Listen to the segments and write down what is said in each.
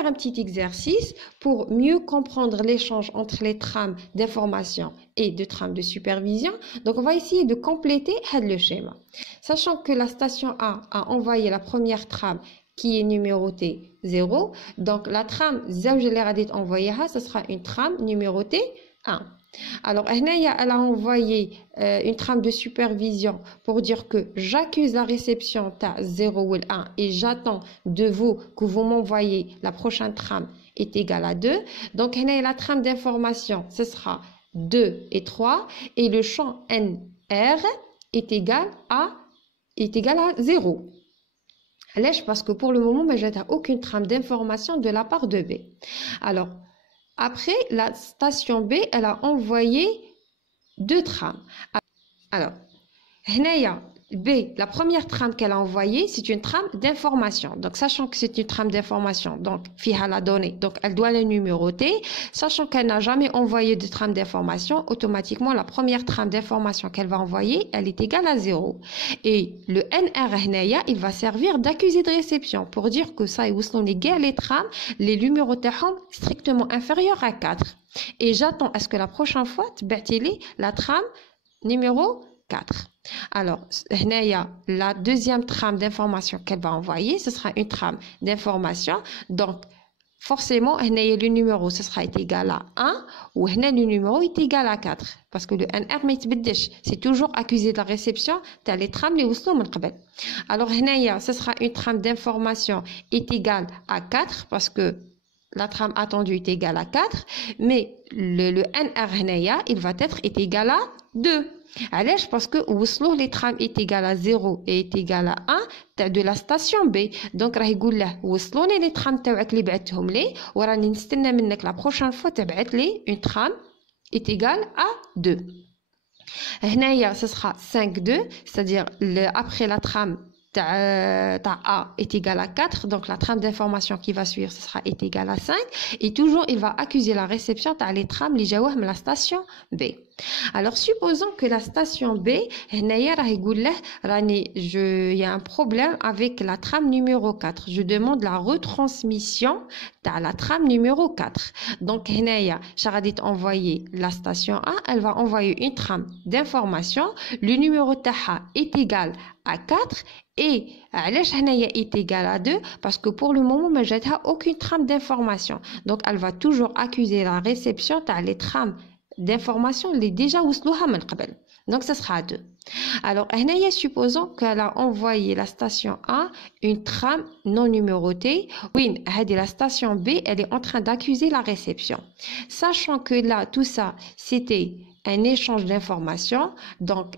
faire un petit exercice pour mieux comprendre l'échange entre les trames d'information et de trames de supervision. Donc, on va essayer de compléter le schéma. Sachant que la station A a envoyé la première trame qui est numérotée 0. Donc, la trame زوج اللي غادي تenvoyer, ce sera une trame numérotée 1. Alors, elle a envoyé une trame de supervision pour dire que j'accuse la réception ta 0 ou 1 et j'attends de vous que vous m'envoyez la prochaine trame est égale à 2. Donc, la trame d'information, ce sera 2 et 3 et le champ NR est égal à 0. Parce que pour le moment, je n'ai aucune trame d'information de la part de B. Alors, après, la station B, elle a envoyé 2 trames. Alors, B, la première trame qu'elle a envoyée, c'est une trame d'information. Donc, sachant que c'est une trame d'information, donc, fiha la donnée, donc elle doit la numéroter. Sachant qu'elle n'a jamais envoyé de trame d'information, automatiquement, la première trame d'information qu'elle va envoyer, elle est égale à 0. Et le NR, il va servir d'accusé de réception pour dire que ça, les trames, les numéros strictement inférieurs à 4. Et j'attends à ce que la prochaine fois, la trame numéro 4. Alors, la deuxième trame d'information qu'elle va envoyer, ce sera une trame d'information. Donc, forcément, le numéro, ce sera égal à 1 ou le numéro est égal à 4. Parce que le NR, c'est toujours accusé de la réception de les trames les Alors, ce sera une trame d'information est égale à 4 parce que la trame attendue est égale à 4, mais le NR, il va être égal à 2. Allez, parce que les trames est égal à 0 et est égal à 1 de la station B. Donc, les trames اللي بعتهم لي وراني نستنى منك la prochaine fois تبعت لي une trame est égale à 2. هنايا ce sera 5-2, c'est-à-dire après la trame A est égal à 4, donc la trame d'information qui va suivre, ce sera est égal à 5, et toujours il va accuser la réception de les trames li جاوه من la station B. Alors supposons que la station B, il y a un problème avec la trame numéro 4. Je demande la retransmission de la trame numéro 4. Donc, j'ai envoyer la station A, elle va envoyer une trame d'information. Le numéro TAHA est égal à 4 et est égal à 2 parce que pour le moment, je n'ai aucune trame d'information. Donc, elle va toujours accuser la réception de les trames d'informations les déjà وصلوها من قبل. Donc ça sera 2. Alors supposons qu'elle a envoyé la station A une trame non numérotée. Oui, la station B, elle est en train d'accuser la réception. Sachant que là tout ça c'était un échange d'informations, donc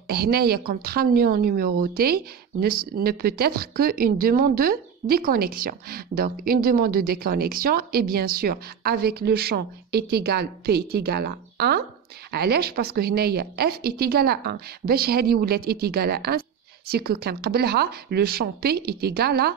comme trame non numérotée ne peut être qu'une demande de déconnexion. Donc une demande de déconnexion et bien sûr avec le champ est égal P est égal à 1. علاش parce que هنايا F est égal à 1 باش هذه ولات est égal à 1 c'est que كان قبلها le champ P est égal à